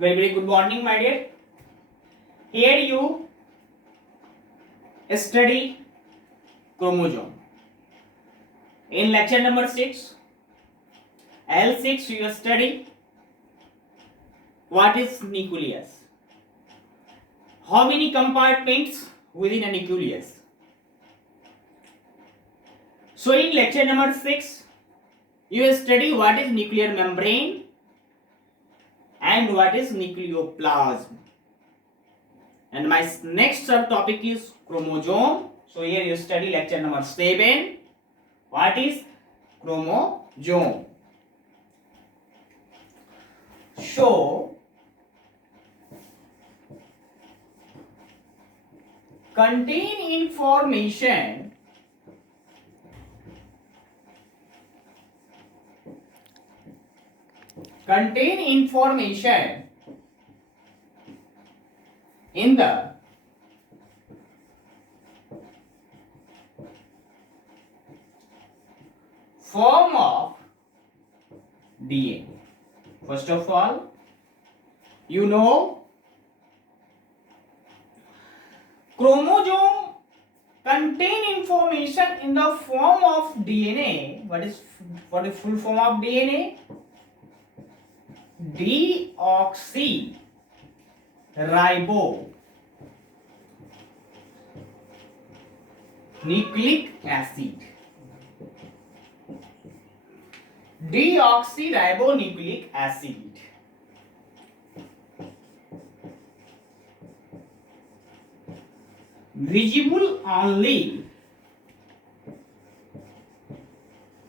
Very, very good morning, my dear. Here you study chromosome. In lecture number 6, L6, you study what is nucleus. How many compartments within a nucleus? So in lecture number 6, you study what is nuclear membrane and what is nucleoplasm. And my next subtopic is chromosome. So here you study lecture number 7. What is chromosome? So contain information in the form of DNA. First of all, you know chromosome contain information in the form of DNA. What is the full form of DNA? Deoxyribonucleic acid. Deoxyribonucleic acid. Visible only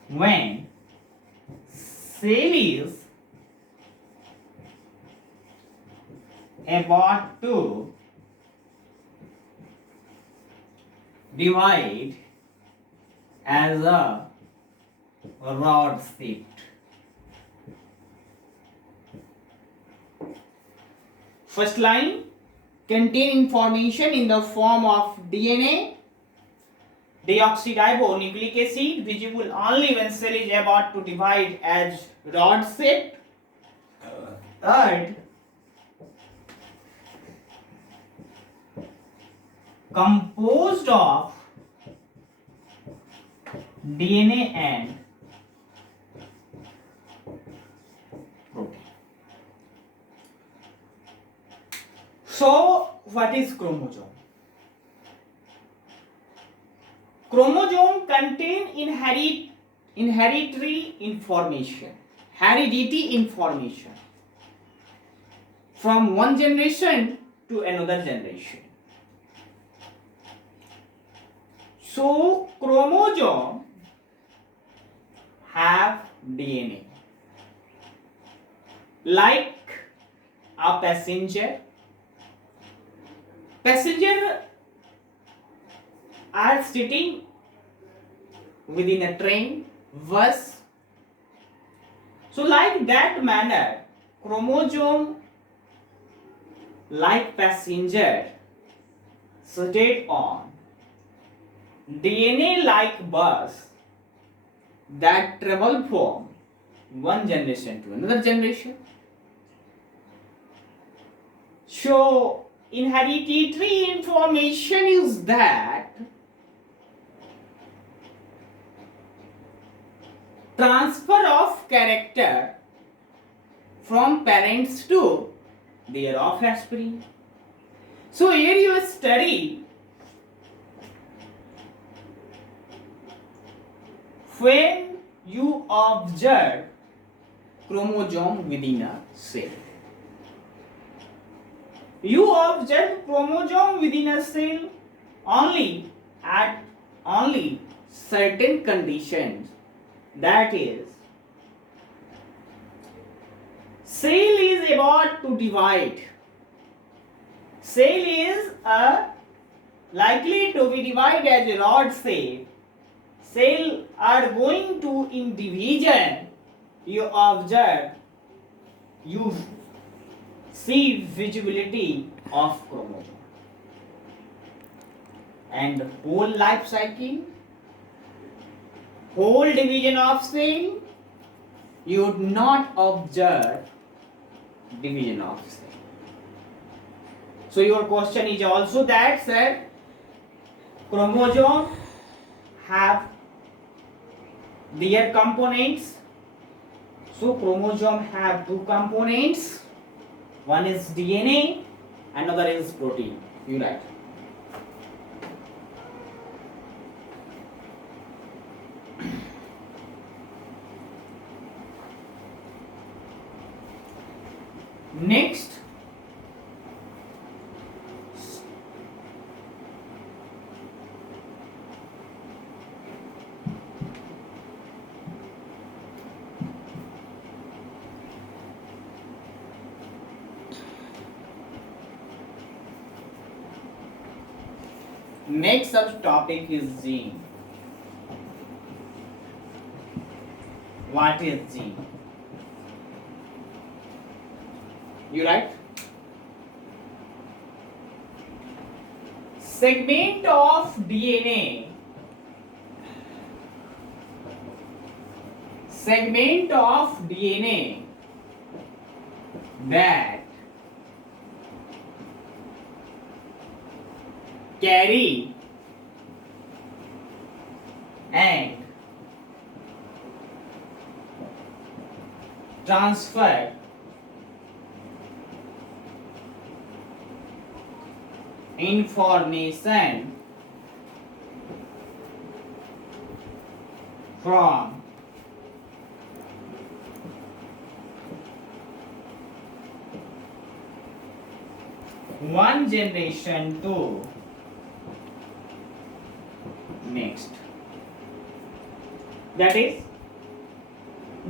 when cell is about to divide as a rod shaped. First line, contain information in the form of DNA, deoxyribonucleic acid, visible only when cell is about to divide as rod shaped. Third, composed of DNA and protein. So, what is chromosome? Chromosome contain hereditary information from one generation to another generation. So, chromosome have DNA. Like a passenger are sitting within a train, bus. So, like that manner, chromosome like passenger seated on DNA like bus that travel from one generation to another generation. So, hereditary information is that transfer of character from parents to their offspring. So, here you study when you observe chromosome within a cell. You observe chromosome within a cell only at certain conditions. That is, cell is about to divide. Cell is likely to be divided as a rod shape. Cell are going to in division. You observe, you see visibility of chromosome. And whole life cycle, whole division of cell, you would not observe division of cell. So your question is also that, sir, chromosome have their components. So chromosome have two components. One is DNA, another is protein. You write. Next, next subtopic is gene. What is gene? You write. Segment of DNA. Segment of DNA that carry and transfer information from one generation to next. That is,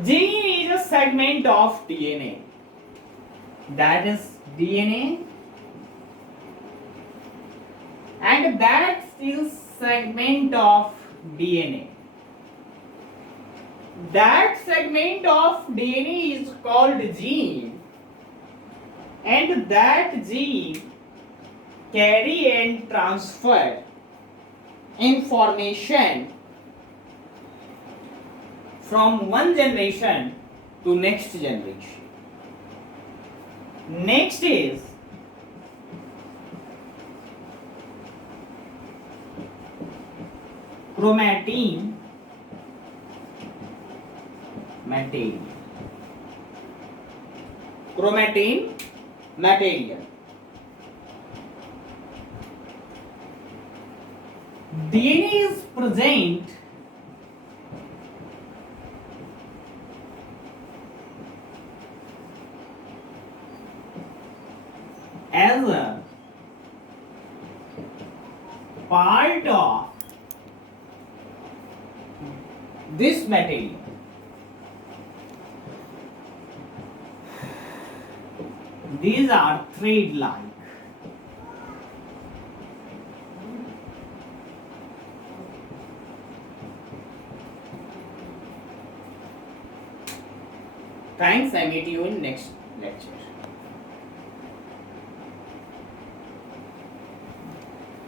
gene is a segment of DNA. That is DNA, and that is segment of DNA. That segment of DNA is called gene, and that gene carry and transfer information from one generation to next generation. Next is chromatin material. Chromatin material. DNA is present as a part of this material. These are thread-like. Thanks, I meet you in next lecture.